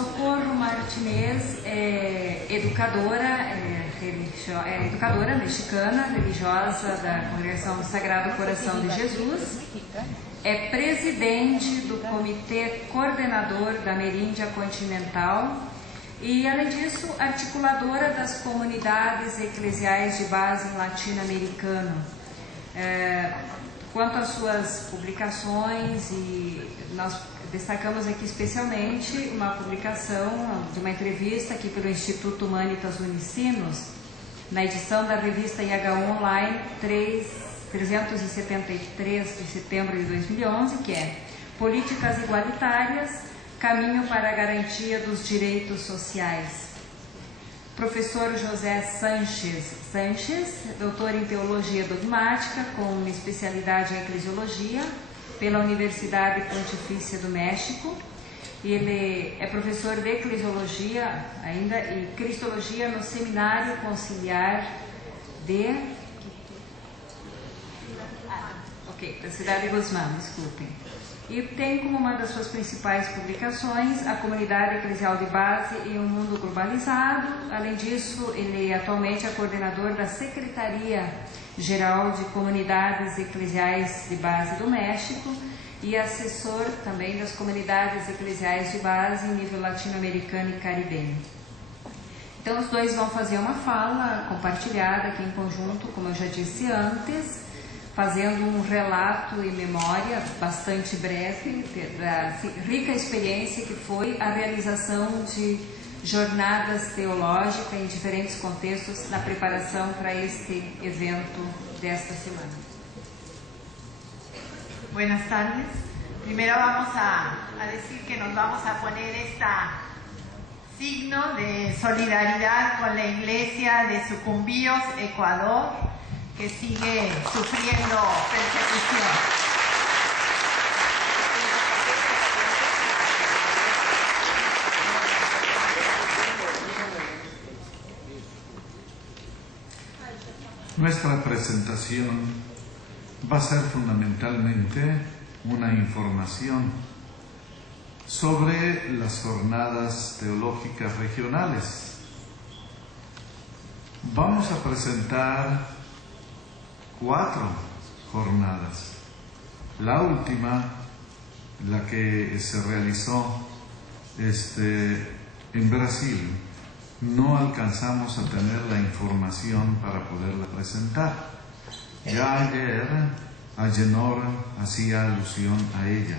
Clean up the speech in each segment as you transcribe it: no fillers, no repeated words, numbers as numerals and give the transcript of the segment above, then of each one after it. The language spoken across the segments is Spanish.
Socorro Martinez é educadora, educadora mexicana, religiosa da Congregação Sagrado Coração de Jesus, é presidente do Comitê Coordenador da Ameríndia Continental e, além disso, articuladora das comunidades eclesiais de base latino-americana. Quanto às suas publicações, e nós destacamos aqui especialmente uma publicação de uma entrevista aqui pelo Instituto Humanitas Unicinos, na edição da revista IHU Online 373 de setembro de 2011, que é Políticas Igualitárias, Caminho para a Garantia dos Direitos Sociais. Professor José Sanches, doutor em Teologia Dogmática, com especialidade em Eclesiologia, pela Universidade Pontifícia do México. Ele é professor de Eclesiologia ainda e Cristologia no Seminário Conciliar da Cidade de Guzmán, desculpem. E tem como uma das suas principais publicações a Comunidade Eclesial de Base em um Mundo Globalizado. Além disso, ele atualmente é coordenador da Secretaria-Geral de Comunidades Eclesiais de Base do México e assessor também das comunidades eclesiais de base em nível latino-americano e caribenho. Então, os dois vão fazer uma fala compartilhada aqui em conjunto, como eu já disse antes, fazendo um relato e memória bastante breve da rica experiência que foi a realização de jornadas teológicas em diferentes contextos na preparação para este evento desta semana. Buenas tardes. Primero vamos a decir que nos vamos a poner signo de solidaridad con la iglesia de Sucumbíos, Ecuador, que sigue sufriendo persecución. Nuestra presentación va a ser fundamentalmente una información sobre las jornadas teológicas regionales. Vamos a presentar 4 jornadas. La última, la que se realizó en Brasil, no alcanzamos a tener la información para poderla presentar. Ya ayer Agenor hacía alusión a ella.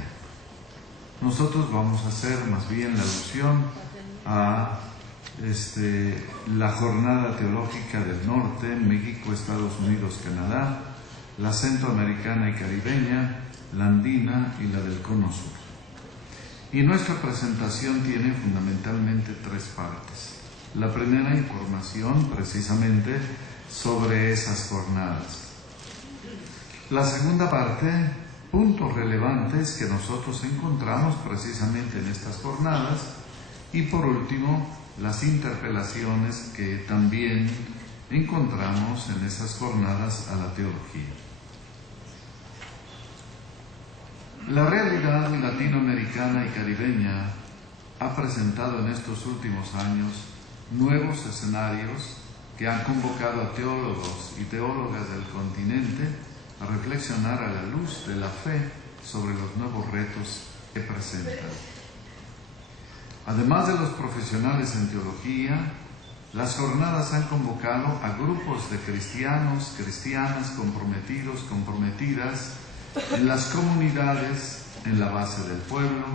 Nosotros vamos a hacer más bien la alusión a la Jornada Teológica del Norte, México, Estados Unidos, Canadá, la Centroamericana y Caribeña, la Andina y la del Cono Sur. Y nuestra presentación tiene fundamentalmente 3 partes. La primera, información precisamente sobre esas jornadas. La segunda parte, puntos relevantes que nosotros encontramos precisamente en estas jornadas. Y por último, las interpelaciones que también encontramos en esas jornadas a la teología. La realidad latinoamericana y caribeña ha presentado en estos últimos años nuevos escenarios que han convocado a teólogos y teólogas del continente a reflexionar a la luz de la fe sobre los nuevos retos que presentan. Además de los profesionales en teología, las jornadas han convocado a grupos de cristianos, cristianas comprometidos, comprometidas en las comunidades en la base del pueblo,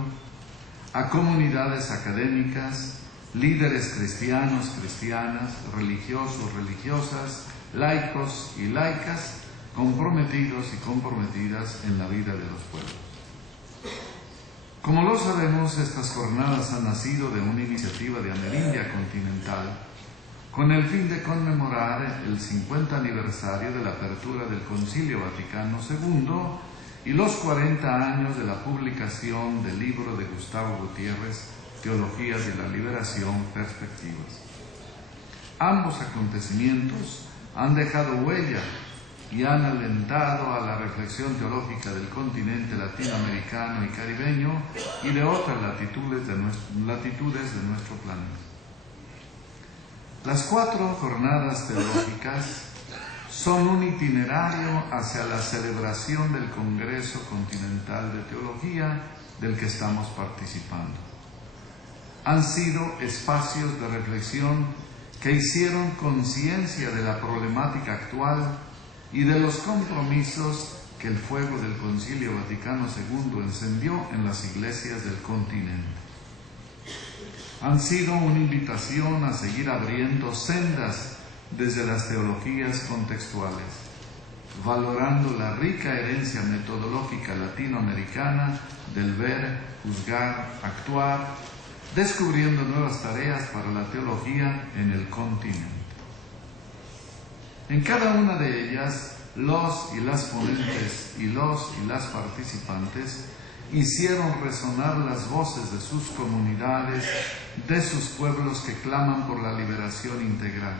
a comunidades académicas, líderes cristianos, cristianas, religiosos, religiosas, laicos y laicas, comprometidos y comprometidas en la vida de los pueblos. Como lo sabemos, estas jornadas han nacido de una iniciativa de Amerindia Continental con el fin de conmemorar el 50 aniversario de la apertura del Concilio Vaticano II y los 40 años de la publicación del libro de Gustavo Gutiérrez, Teología de la Liberación, Perspectivas. Ambos acontecimientos han dejado huella y han alentado a la reflexión teológica del continente latinoamericano y caribeño y de otras latitudes de nuestro planeta. Las 4 jornadas teológicas son un itinerario hacia la celebración del Congreso Continental de Teología del que estamos participando. Han sido espacios de reflexión que hicieron conciencia de la problemática actual y de los compromisos que el fuego del Concilio Vaticano II encendió en las iglesias del continente. Han sido una invitación a seguir abriendo sendas desde las teologías contextuales, valorando la rica herencia metodológica latinoamericana del ver, juzgar, actuar, descubriendo nuevas tareas para la teología en el continente. En cada una de ellas, los y las ponentes y los y las participantes hicieron resonar las voces de sus comunidades, de sus pueblos que claman por la liberación integral,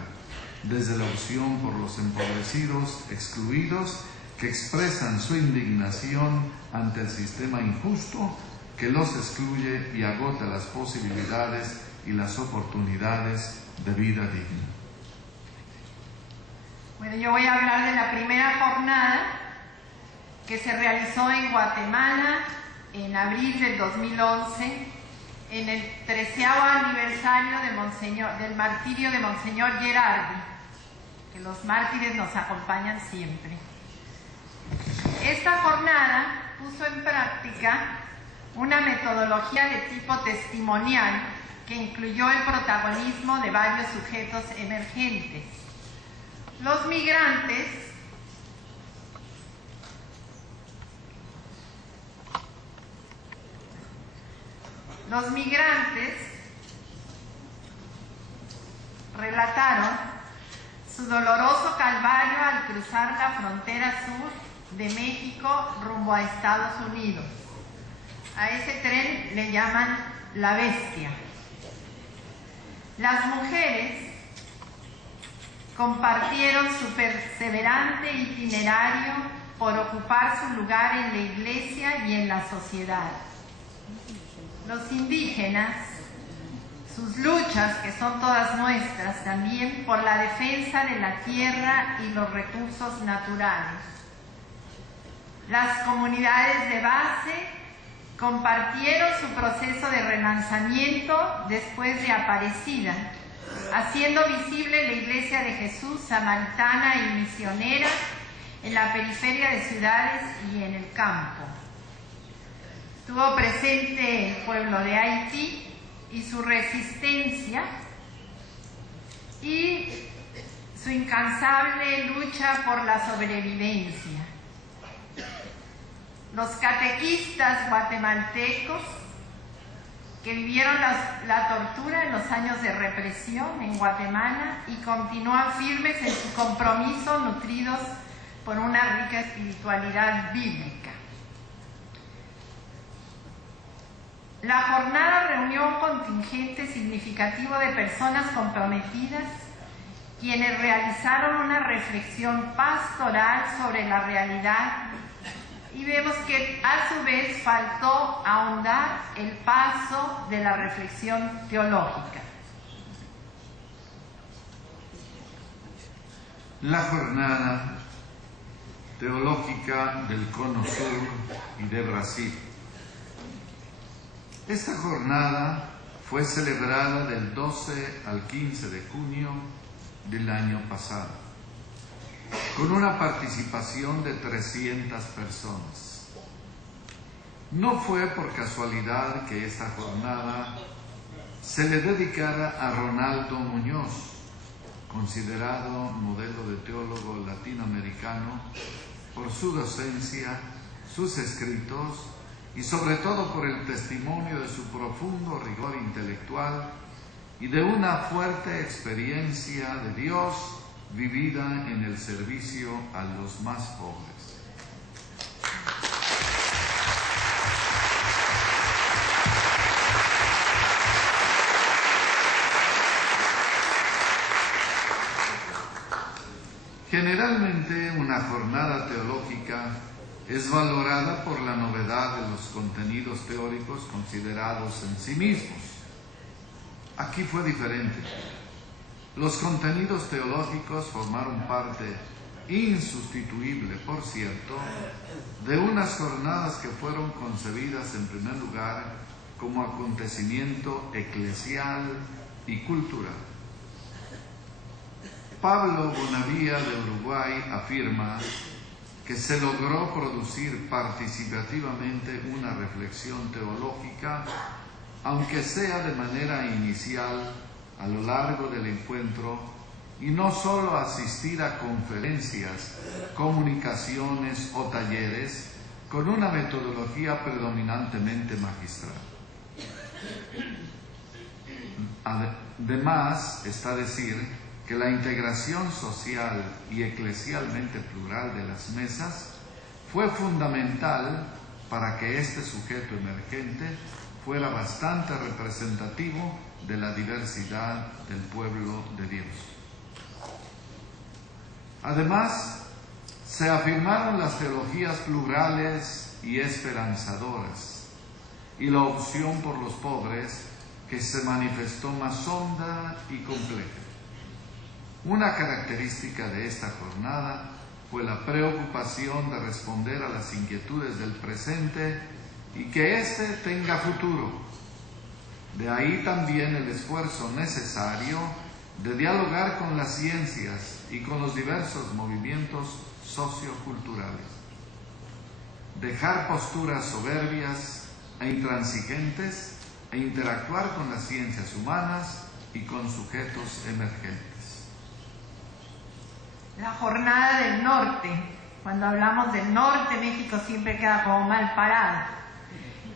desde la opción por los empobrecidos, excluidos, que expresan su indignación ante el sistema injusto que los excluye y agota las posibilidades y las oportunidades de vida digna. Bueno, yo voy a hablar de la primera jornada que se realizó en Guatemala en abril del 2011, en el 13º aniversario del martirio de Monseñor Gerardi, que los mártires nos acompañan siempre. Esta jornada puso en práctica una metodología de tipo testimonial que incluyó el protagonismo de varios sujetos emergentes. Los migrantes relataron su doloroso calvario al cruzar la frontera sur de México rumbo a Estados Unidos. A ese tren le llaman la bestia. Las mujeres compartieron su perseverante itinerario por ocupar su lugar en la iglesia y en la sociedad. Los indígenas, sus luchas, que son todas nuestras también, por la defensa de la tierra y los recursos naturales. Las comunidades de base compartieron su proceso de relanzamiento después de Aparecida, haciendo visible la Iglesia de Jesús samaritana y misionera en la periferia de ciudades y en el campo. Estuvo presente el pueblo de Haití y su resistencia y su incansable lucha por la sobrevivencia. Los catequistas guatemaltecos que vivieron la tortura en los años de represión en Guatemala y continúan firmes en su compromiso, nutridos por una rica espiritualidad bíblica. La jornada reunió un contingente significativo de personas comprometidas, quienes realizaron una reflexión pastoral sobre la realidad, y vemos que a su vez faltó ahondar el paso de la reflexión teológica. La jornada teológica del Cono Sur y de Brasil. Esta jornada fue celebrada del 12 al 15 de junio del año pasado, con una participación de 300 personas. No fue por casualidad que esta jornada se le dedicara a Ronaldo Muñoz, considerado modelo de teólogo latinoamericano por su docencia, sus escritos y sobre todo por el testimonio de su profundo rigor intelectual y de una fuerte experiencia de Dios vivida en el servicio a los más pobres. Generalmente una jornada teológica es valorada por la novedad de los contenidos teóricos considerados en sí mismos. Aquí fue diferente. Los contenidos teológicos formaron parte insustituible, por cierto, de unas jornadas que fueron concebidas en primer lugar como acontecimiento eclesial y cultural. Pablo Bonavía de Uruguay afirma que se logró producir participativamente una reflexión teológica, aunque sea de manera inicial a lo largo del encuentro, y no solo asistir a conferencias, comunicaciones o talleres con una metodología predominantemente magistral. Además, está decir que la integración social y eclesialmente plural de las mesas fue fundamental para que este sujeto emergente fuera bastante representativo de la diversidad del pueblo de Dios. Además, se afirmaron las teologías plurales y esperanzadoras y la opción por los pobres, que se manifestó más honda y compleja. Una característica de esta jornada fue la preocupación de responder a las inquietudes del presente y que éste tenga futuro. De ahí también el esfuerzo necesario de dialogar con las ciencias y con los diversos movimientos socioculturales. Dejar posturas soberbias e intransigentes e interactuar con las ciencias humanas y con sujetos emergentes. La jornada del norte. Cuando hablamos del norte, México siempre queda como mal parado,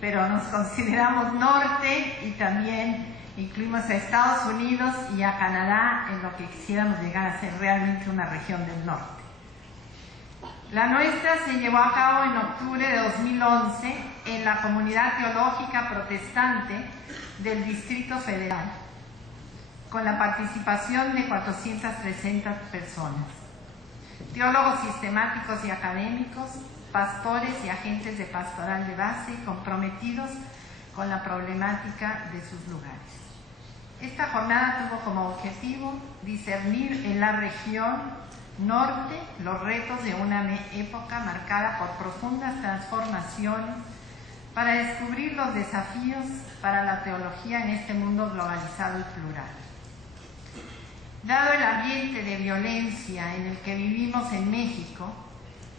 pero nos consideramos norte y también incluimos a Estados Unidos y a Canadá en lo que quisiéramos llegar a ser realmente una región del norte. La nuestra se llevó a cabo en octubre de 2011 en la Comunidad Teológica Protestante del Distrito Federal, con la participación de 460 personas. Teólogos sistemáticos y académicos, pastores y agentes de pastoral de base comprometidos con la problemática de sus lugares. Esta jornada tuvo como objetivo discernir en la región norte los retos de una época marcada por profundas transformaciones para descubrir los desafíos para la teología en este mundo globalizado y plural. Dado el ambiente de violencia en el que vivimos en México,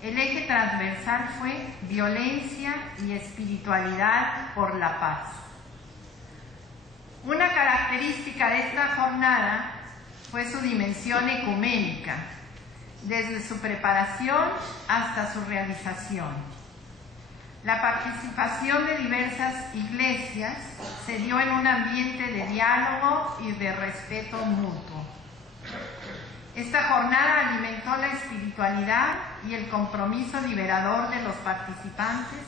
el eje transversal fue violencia y espiritualidad por la paz. Una característica de esta jornada fue su dimensión ecuménica, desde su preparación hasta su realización. La participación de diversas iglesias se dio en un ambiente de diálogo y de respeto mutuo. Esta jornada alimentó la espiritualidad y el compromiso liberador de los participantes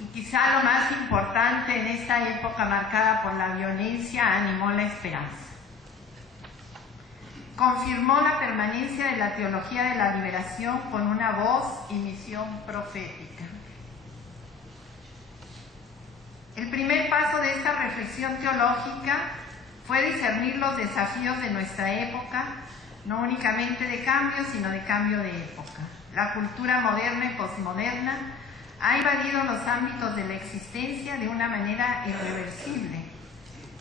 y quizá lo más importante en esta época marcada por la violencia, animó la esperanza. Confirmó la permanencia de la teología de la liberación con una voz y misión profética. El primer paso de esta reflexión teológica fue discernir los desafíos de nuestra época, no únicamente de cambio, sino de cambio de época. La cultura moderna y posmoderna ha invadido los ámbitos de la existencia de una manera irreversible,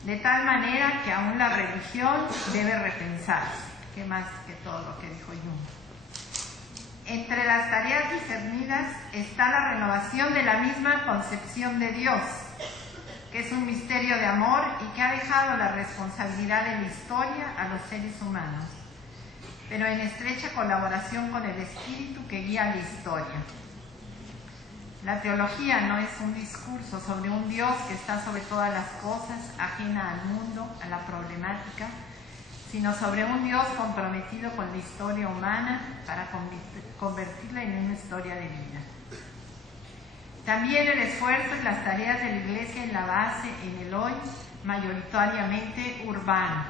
de tal manera que aún la religión debe repensarse, que más que todo lo que dijo Jung. Entre las tareas discernidas está la renovación de la misma concepción de Dios, que es un misterio de amor y que ha dejado la responsabilidad de la historia a los seres humanos, pero en estrecha colaboración con el espíritu que guía la historia. La teología no es un discurso sobre un Dios que está sobre todas las cosas, ajena al mundo, a la problemática, sino sobre un Dios comprometido con la historia humana para convertirla en una historia de vida. También el esfuerzo y las tareas de la Iglesia en la base, en el hoy, mayoritariamente urbano.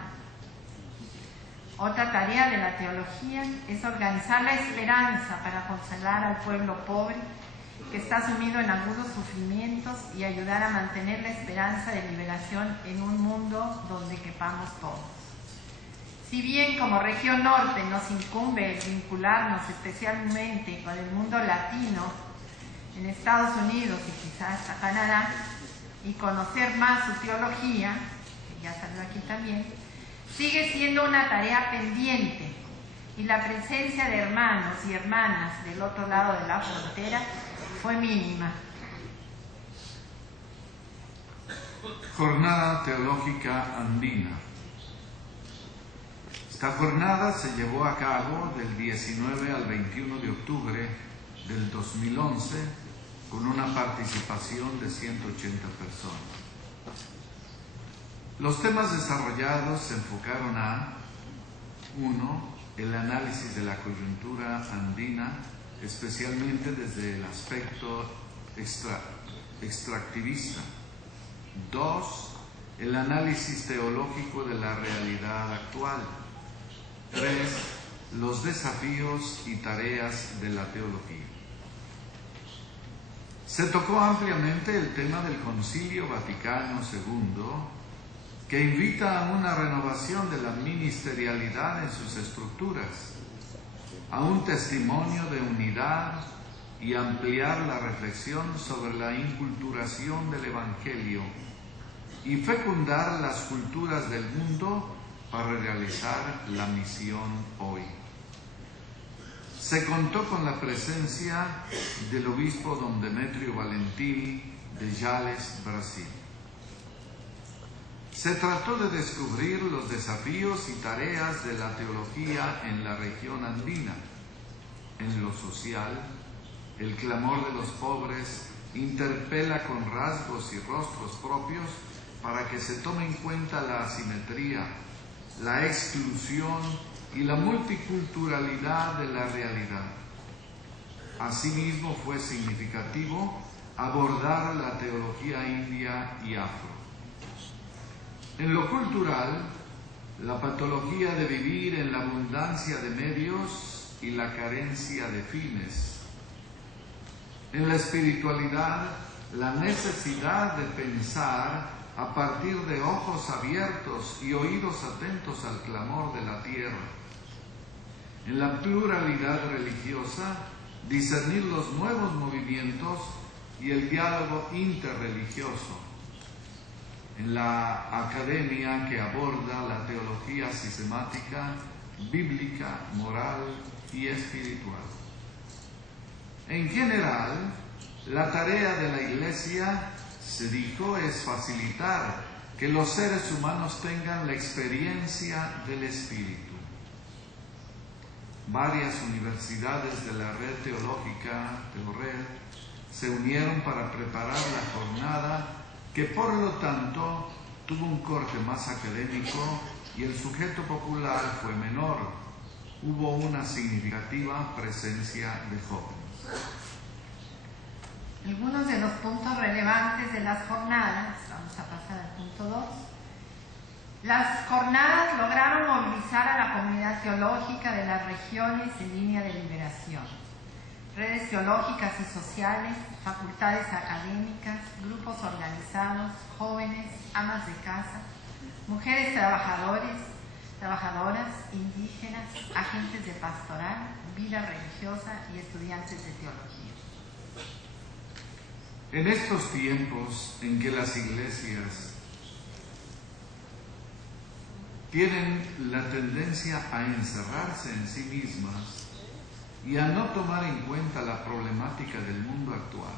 Otra tarea de la teología es organizar la esperanza para consolar al pueblo pobre que está sumido en agudos sufrimientos y ayudar a mantener la esperanza de liberación en un mundo donde quepamos todos. Si bien como región norte nos incumbe vincularnos especialmente con el mundo latino, en Estados Unidos y quizás a Canadá, y conocer más su teología, que ya salió aquí también, sigue siendo una tarea pendiente, y la presencia de hermanos y hermanas del otro lado de la frontera fue mínima. Jornada Teológica Andina. Esta jornada se llevó a cabo del 19 al 21 de octubre del 2011 con una participación de 180 personas. Los temas desarrollados se enfocaron a 1. El análisis de la coyuntura andina, especialmente desde el aspecto extractivista. 2. El análisis teológico de la realidad actual. 3. Los desafíos y tareas de la teología. Se tocó ampliamente el tema del Concilio Vaticano II, que invita a una renovación de la ministerialidad en sus estructuras, a un testimonio de unidad y ampliar la reflexión sobre la inculturación del Evangelio y fecundar las culturas del mundo para realizar la misión hoy. Se contó con la presencia del obispo don Demetrio Valentín de Jales, Brasil. Se trató de descubrir los desafíos y tareas de la teología en la región andina. En lo social, el clamor de los pobres interpela con rasgos y rostros propios para que se tome en cuenta la asimetría, la exclusión y la multiculturalidad de la realidad. Asimismo, fue significativo abordar la teología india y afro. En lo cultural, la patología de vivir en la abundancia de medios y la carencia de fines. En la espiritualidad, la necesidad de pensar a partir de ojos abiertos y oídos atentos al clamor de la tierra. En la pluralidad religiosa, discernir los nuevos movimientos y el diálogo interreligioso. En la academia que aborda la teología sistemática, bíblica, moral y espiritual. En general, la tarea de la Iglesia, se dijo, es facilitar que los seres humanos tengan la experiencia del Espíritu. Varias universidades de la red teológica, Teored, se unieron para preparar la jornada, que por lo tanto tuvo un corte más académico y el sujeto popular fue menor. Hubo una significativa presencia de jóvenes. Algunos de los puntos relevantes de las jornadas, vamos a pasar al punto 2. Las jornadas lograron movilizar a la comunidad teológica de las regiones en línea de liberación. Redes teológicas y sociales, facultades académicas, grupos organizados, jóvenes, amas de casa, mujeres trabajadoras, indígenas, agentes de pastoral, vida religiosa y estudiantes de teología. En estos tiempos en que las iglesias tienen la tendencia a encerrarse en sí mismas y a no tomar en cuenta la problemática del mundo actual,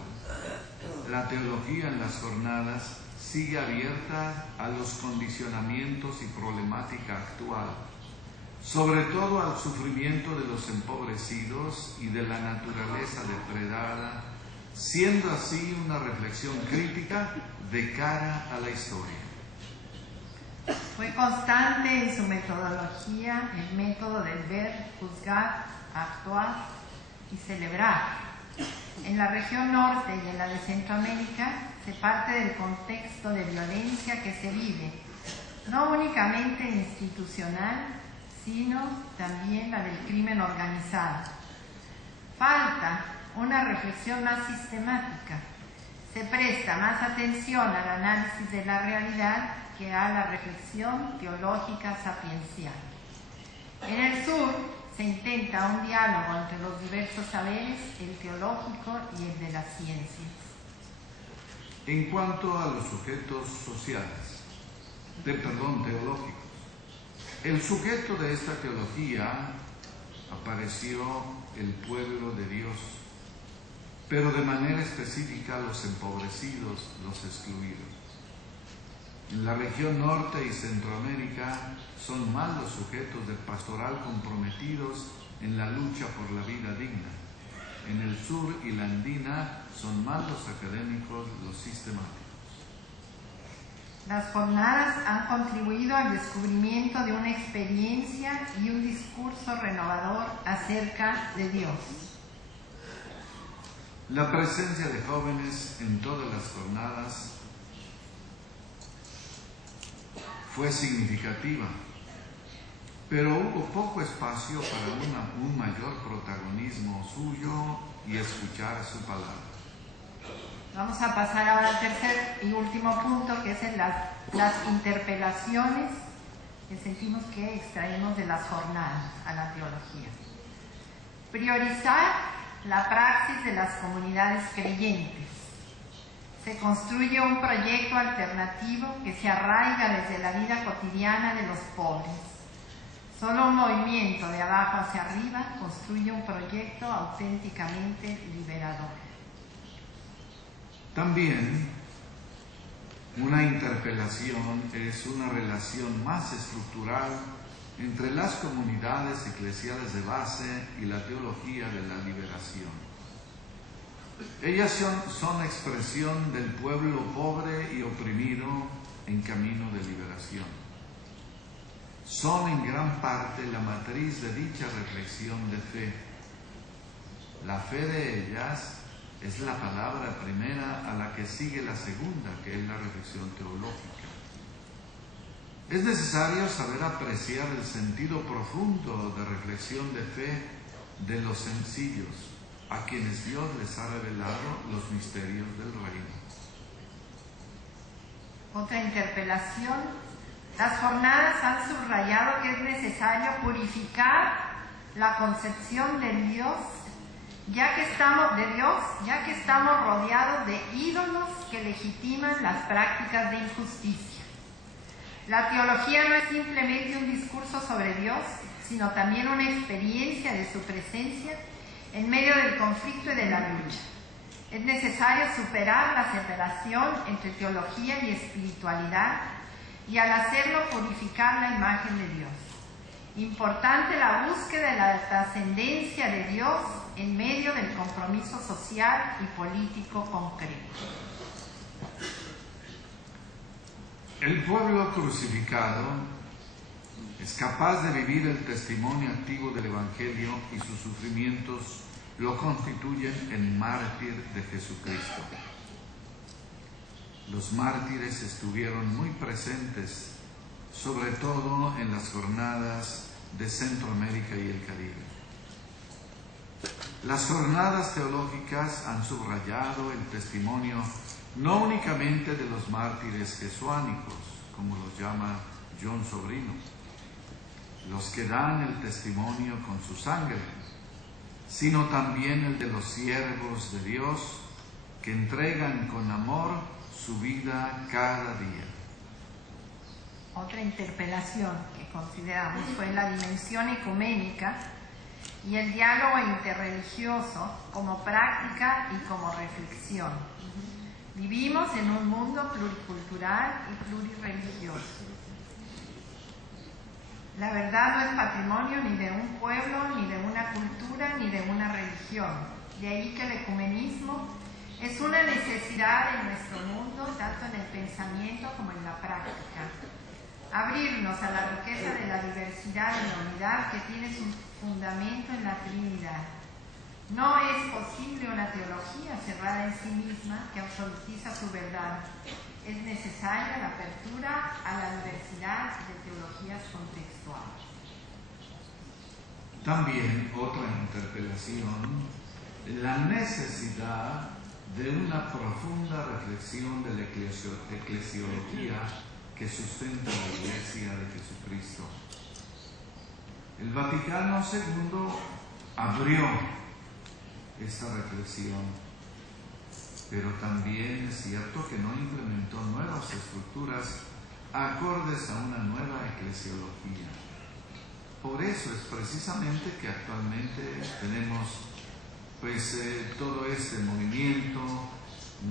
la teología en las jornadas sigue abierta a los condicionamientos y problemática actual, sobre todo al sufrimiento de los empobrecidos y de la naturaleza depredada, siendo así una reflexión crítica de cara a la historia. Fue constante en su metodología el método del ver, juzgar, actuar y celebrar. En la región norte y en la de Centroamérica se parte del contexto de violencia que se vive, no únicamente institucional, sino también la del crimen organizado. Falta una reflexión más sistemática. Se presta más atención al análisis de la realidad que a la reflexión teológica sapiencial. En el sur se intenta un diálogo entre los diversos saberes, el teológico y el de las ciencias. En cuanto a los sujetos sociales, teológicos, el sujeto de esta teología apareció el pueblo de Dios, pero de manera específica los empobrecidos, los excluidos. En la región norte y Centroamérica son más los sujetos de pastoral comprometidos en la lucha por la vida digna. En el sur y la andina son más los académicos, los sistemáticos. Las jornadas han contribuido al descubrimiento de una experiencia y un discurso renovador acerca de Dios. La presencia de jóvenes en todas las jornadas fue significativa, pero hubo poco espacio para un mayor protagonismo suyo y escuchar su palabra. Vamos a pasar ahora al tercer y último punto, que es en las interpelaciones que sentimos que extraemos de las jornadas a la teología. Priorizar la praxis de las comunidades creyentes. Se construye un proyecto alternativo que se arraiga desde la vida cotidiana de los pobres. Solo un movimiento de abajo hacia arriba construye un proyecto auténticamente liberador. También una interpelación es una relación más estructural entre las comunidades eclesiales de base y la teología de la liberación. Ellas son expresión del pueblo pobre y oprimido en camino de liberación. Son en gran parte la matriz de dicha reflexión de fe. La fe de ellas es la palabra primera a la que sigue la segunda, que es la reflexión teológica. Es necesario saber apreciar el sentido profundo de reflexión de fe de los sencillos, a quienes Dios les ha revelado los misterios del reino. Otra interpelación. Las jornadas han subrayado que es necesario purificar la concepción de Dios, ya que estamos rodeados de ídolos que legitiman las prácticas de injusticia. La teología no es simplemente un discurso sobre Dios, sino también una experiencia de su presencia en medio del conflicto y de la lucha. Es necesario superar la separación entre teología y espiritualidad y al hacerlo purificar la imagen de Dios. Importante la búsqueda de la trascendencia de Dios en medio del compromiso social y político concreto. El pueblo crucificado es capaz de vivir el testimonio activo del Evangelio y sus sufrimientos lo constituyen el mártir de Jesucristo. Los mártires estuvieron muy presentes, sobre todo en las jornadas de Centroamérica y el Caribe. Las jornadas teológicas han subrayado el testimonio no únicamente de los mártires jesuánicos, como los llama John Sobrino, los que dan el testimonio con su sangre, sino también el de los siervos de Dios que entregan con amor su vida cada día. Otra interpelación que consideramos fue la dimensión ecuménica y el diálogo interreligioso como práctica y como reflexión. Vivimos en un mundo pluricultural y plurirreligioso. La verdad no es patrimonio ni de un pueblo, ni de una cultura, ni de una religión. De ahí que el ecumenismo es una necesidad en nuestro mundo, tanto en el pensamiento como en la práctica. Abrirnos a la riqueza de la diversidad y la unidad que tiene su fundamento en la Trinidad. No es posible una teología cerrada en sí misma que absolutiza su verdad. Es necesaria la apertura a la diversidad de teologías contextuales. También otra interpelación, la necesidad de una profunda reflexión de la eclesiología que sustenta la Iglesia de Jesucristo. El Vaticano II abrió esta reflexión, pero también es cierto que no implementó nuevas estructuras acordes a una nueva eclesiología. Por eso es precisamente que actualmente tenemos todo este movimiento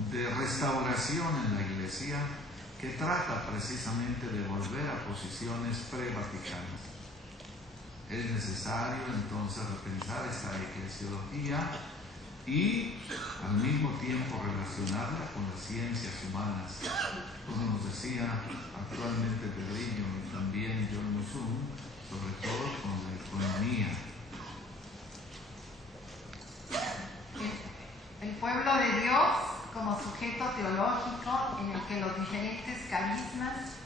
de restauración en la Iglesia que trata precisamente de volver a posiciones pre-vaticanas. Es necesario entonces repensar esta eclesiología y al mismo tiempo relacionarla con las ciencias humanas, como nos decía actualmente Pedrillo y también John Musun, sobre todo con la economía. El pueblo de Dios como sujeto teológico en el que los diferentes carismas,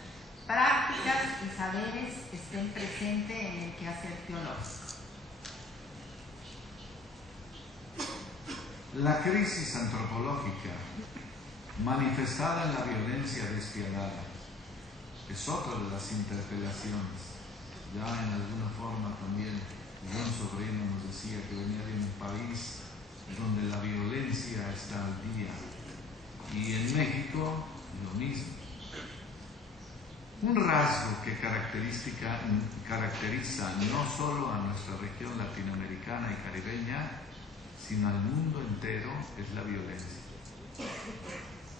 prácticas y saberes estén presentes en el quehacer teológico. La crisis antropológica manifestada en la violencia despiadada es otra de las interpelaciones. Ya en alguna forma también un sobrino nos decía que venía de un país donde la violencia está al día, y en México lo mismo. Un rasgo que caracteriza no solo a nuestra región latinoamericana y caribeña, sino al mundo entero, es la violencia.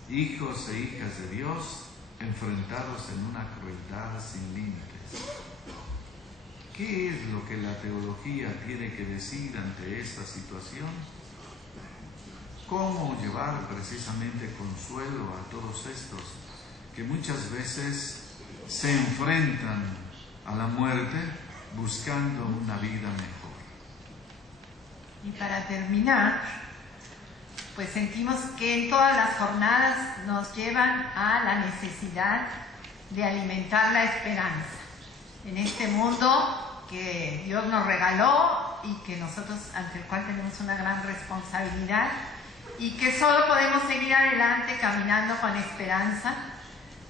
Hijos e hijas de Dios enfrentados en una crueldad sin límites. ¿Qué es lo que la teología tiene que decir ante esta situación? ¿Cómo llevar precisamente consuelo a todos estos que muchas veces se enfrentan a la muerte buscando una vida mejor? Y para terminar, pues sentimos que en todas las jornadas nos llevan a la necesidad de alimentar la esperanza en este mundo que Dios nos regaló y que nosotros, ante el cual tenemos una gran responsabilidad, y que solo podemos seguir adelante caminando con esperanza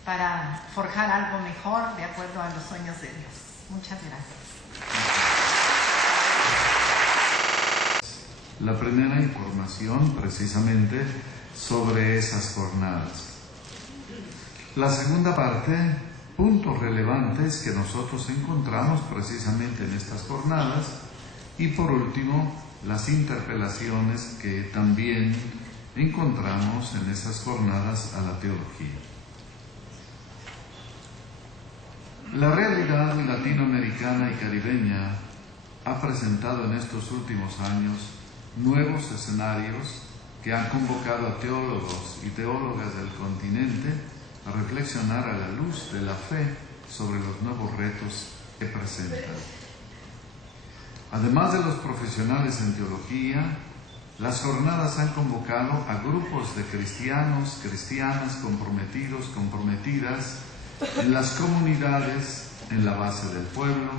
para forjar algo mejor de acuerdo a los sueños de Dios. Muchas gracias. La primera información precisamente sobre esas jornadas. La segunda parte, puntos relevantes que nosotros encontramos precisamente en estas jornadas, y por último, las interpelaciones que también encontramos en esas jornadas a la teología. La realidad latinoamericana y caribeña ha presentado en estos últimos años nuevos escenarios que han convocado a teólogos y teólogas del continente a reflexionar a la luz de la fe sobre los nuevos retos que presentan. Además de los profesionales en teología, las jornadas han convocado a grupos de cristianos, cristianas comprometidos, comprometidas en las comunidades en la base del pueblo,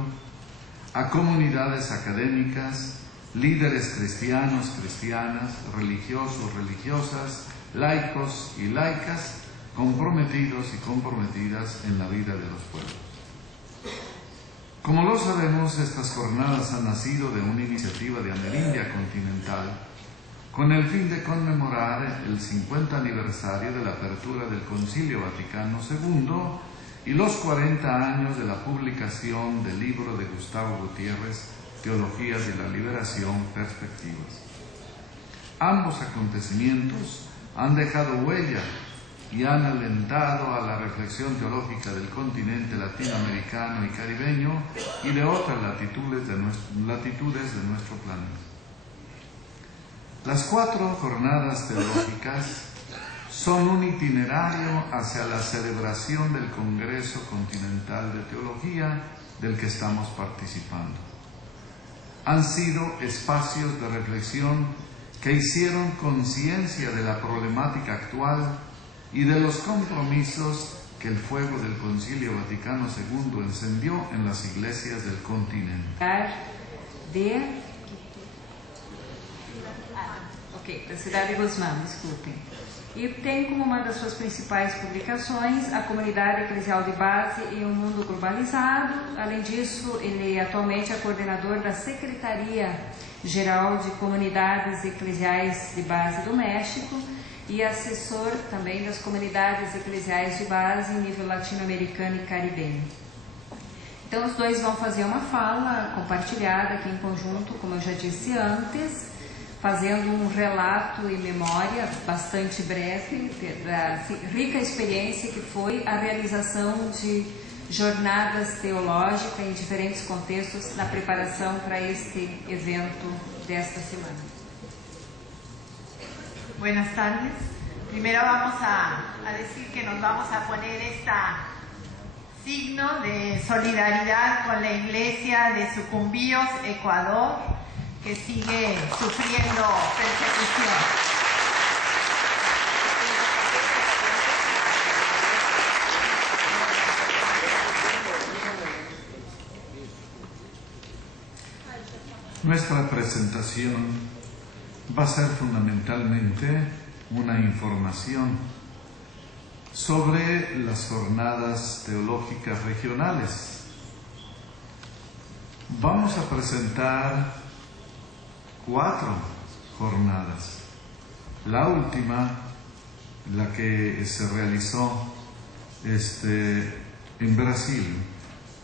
a comunidades académicas, líderes cristianos, cristianas, religiosos, religiosas, laicos y laicas, comprometidos y comprometidas en la vida de los pueblos. Como lo sabemos, estas jornadas han nacido de una iniciativa de Amerindia Continental con el fin de conmemorar el 50 aniversario de la apertura del Concilio Vaticano II y los 40 años de la publicación del libro de Gustavo Gutiérrez, Teología de la Liberación, Perspectivas. Ambos acontecimientos han dejado huella y han alentado a la reflexión teológica del continente latinoamericano y caribeño y de otras latitudes de nuestro planeta. Las 4 jornadas teológicas son un itinerario hacia la celebración del Congreso Continental de Teología del que estamos participando. Han sido espacios de reflexión que hicieron conciencia de la problemática actual y de los compromisos que el fuego del Concilio Vaticano II encendió en las iglesias del continente. da cidade de Guzmán, desculpem. E tem como uma das suas principais publicações a Comunidade Eclesial de Base e um Mundo Globalizado. Além disso, ele atualmente é coordenador da Secretaria-Geral de Comunidades Eclesiais de Base do México e assessor também das comunidades eclesiais de base em nível latino-americano e caribenho. Então, os dois vão fazer uma fala compartilhada aqui em conjunto, como eu já disse antes, fazendo um relato e memória bastante breve da rica experiência que foi a realização de jornadas teológicas em diferentes contextos na preparação para este evento desta semana. Buenas tardes. Primero vamos a decir que nos vamos a poner signo de solidaridad con la iglesia de Sucumbíos, Ecuador, que sigue sufriendo persecución. Nuestra presentación va a ser fundamentalmente una información sobre las jornadas teológicas regionales. Vamos a presentar 4 jornadas. La última, la que se realizó en Brasil,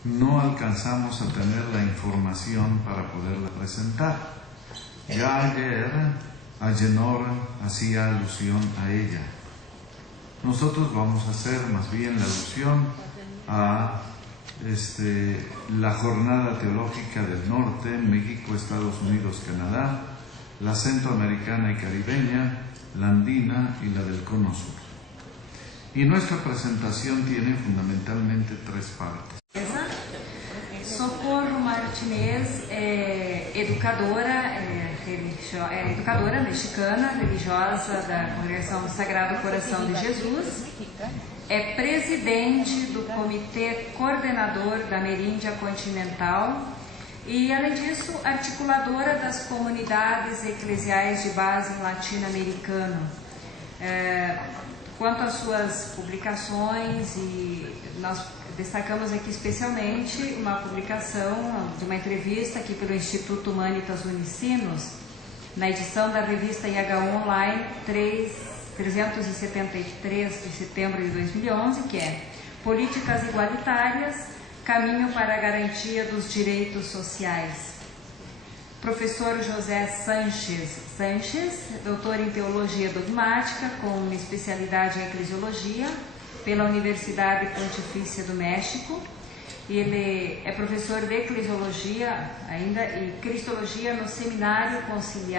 no alcanzamos a tener la información para poderla presentar. Ya ayer Agenor hacía alusión a ella. Nosotros vamos a hacer más bien la alusión a la Jornada Teológica del Norte, México, Estados Unidos, Canadá, la Centroamericana y Caribeña, la Andina y la del Cono Sur. Y nuestra presentación tiene fundamentalmente 3 partes. Socorro Martinez é educadora mexicana, religiosa da Congregação do Sagrado Coração de Jesus, é presidente do Comitê Coordenador da Ameríndia Continental e, além disso, articuladora das comunidades eclesiais de base latino-americana. Quanto às suas publicações, e nós destacamos aqui especialmente uma publicação de uma entrevista aqui pelo Instituto Humanitas Unicinos, na edição da revista IH Online 373 de setembro de 2011, que é Políticas Igualitárias, Caminho para a Garantia dos Direitos Sociais. Professor José Sanches, doutor em Teologia Dogmática, com especialidade em Eclesiologia, pela Universidade Pontifícia do México. Ele é professor de Eclesiologia ainda e Cristologia no Seminário Conciliar